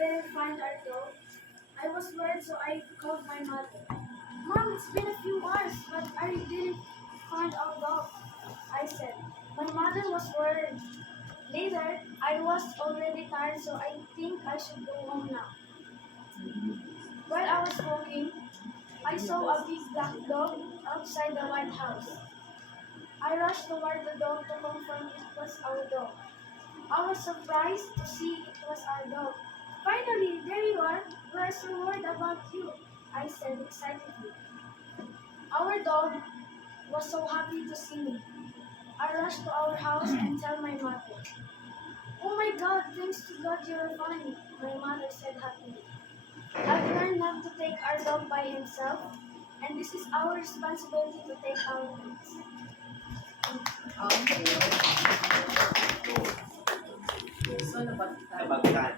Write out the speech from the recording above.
didn't find our dog. I was worried, so I called my mother. Mom, it's been a few hours, but I didn't find our dog, I said. My mother was worried. Later, I was already tired, so I think I should go home now. While I was walking, I saw a big black dog outside the White House. I rushed toward the dog to confirm it was our dog. I was surprised to see it was our dog. Finally, there you are. We're so worried about you, I said excitedly. Our dog was so happy to see me. I rushed to our house and tell my mother. Oh my God, thanks to God you're fine, my mother said happily. I've learned not to take our dog by himself, and this is our responsibility to take our pets. Okay. So, nabagtan. Nabagtan.